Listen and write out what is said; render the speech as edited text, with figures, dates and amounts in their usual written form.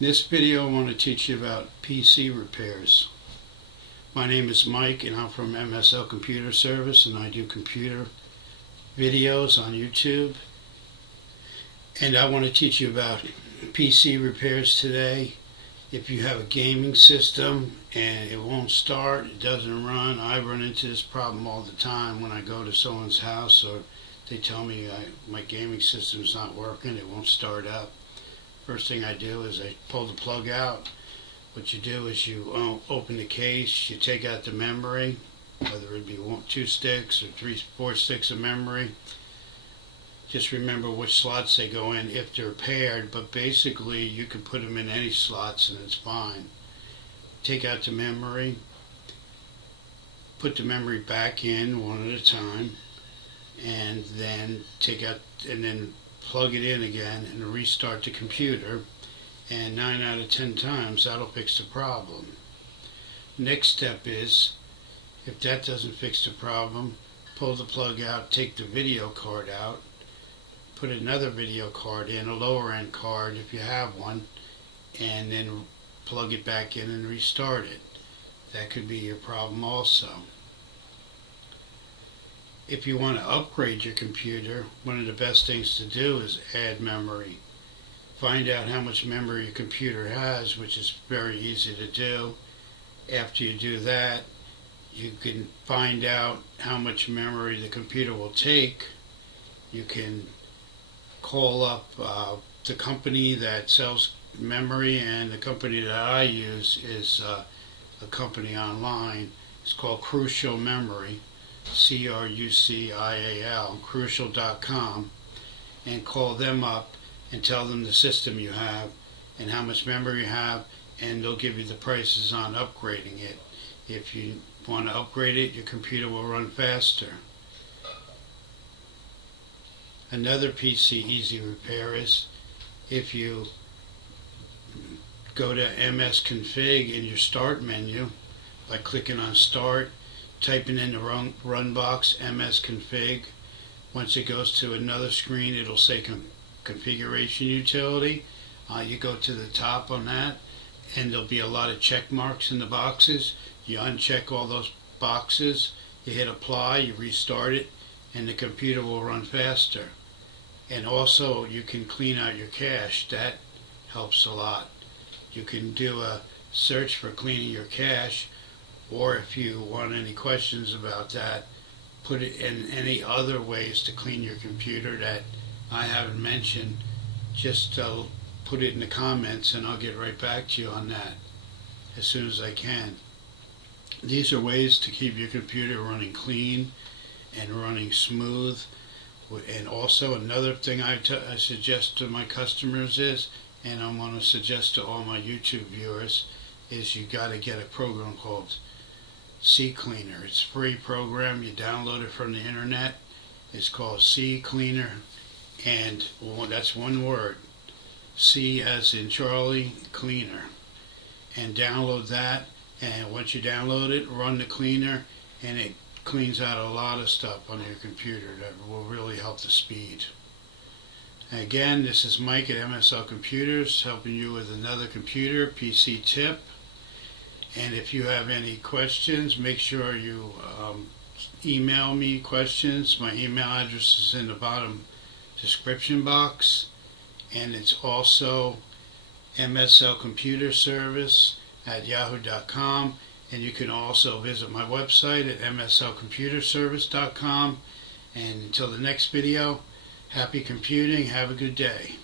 In this video I want to teach you about PC repairs. My name is Mike and I'm from MSL Computer Service, and I do computer videos on YouTube. And I want to teach you about PC repairs today. If you have a gaming system and it won't start, it doesn't run. I run into this problem all the time when I go to someone's house, or they tell me my gaming system's not working, it won't start up. First thing I do is I pull the plug out. What you do is you open the case, you take out the memory, whether it be 2 sticks or 4 sticks of memory. Just remember which slots they go in if they're paired, but basically you can put them in any slots and it's fine. Take out the memory, put the memory back in one at a time, and then plug it in again and restart the computer, and 9 out of 10 times that'll fix the problem. Next step is, if that doesn't fix the problem, pull the plug out, take the video card out, put another video card in, a lower end card if you have one, and then plug it back in and restart it. That could be your problem also. If you want to upgrade your computer, one of the best things to do is add memory. Find out how much memory your computer has, which is very easy to do. After you do that, you can find out how much memory the computer will take. You can call up the company that sells memory, and the company that I use is a company online. It's called Crucial Memory. Crucial, Crucial.com, and call them up and tell them the system you have and how much memory you have, and they'll give you the prices on upgrading it. If you want to upgrade it, your computer will run faster. Another PC easy repair is if you go to MS Config in your Start menu by clicking on Start, typing in the run box MS Config. Once it goes to another screen, it'll say Configuration Utility. You go to the top on that, and there'll be a lot of check marks in the boxes. You uncheck all those boxes, you hit Apply, you restart it, and the computer will run faster. And also, you can clean out your cache. That helps a lot. You can do a search for cleaning your cache, or if you want any questions about that, put it in any other ways to clean your computer that I haven't mentioned. Just put it in the comments and I'll get right back to you on that as soon as I can. These are ways to keep your computer running clean and running smooth. And also another thing I suggest to my customers is, and I'm going to suggest to all my YouTube viewers, is you got to get a program called CCleaner. It's a free program. You download it from the internet. It's called CCleaner, and that's one word. C as in Charlie, cleaner. And download that, and once you download it, run the cleaner, and it cleans out a lot of stuff on your computer that will really help the speed. Again, this is Mike at MSL Computers, helping you with another computer PC tip. And if you have any questions, make sure you email me questions. My email address is in the bottom description box, and it's also mslcomputerservice@yahoo.com, and you can also visit my website at mslcomputerservice.com. And until the next video, happy computing, have a good day.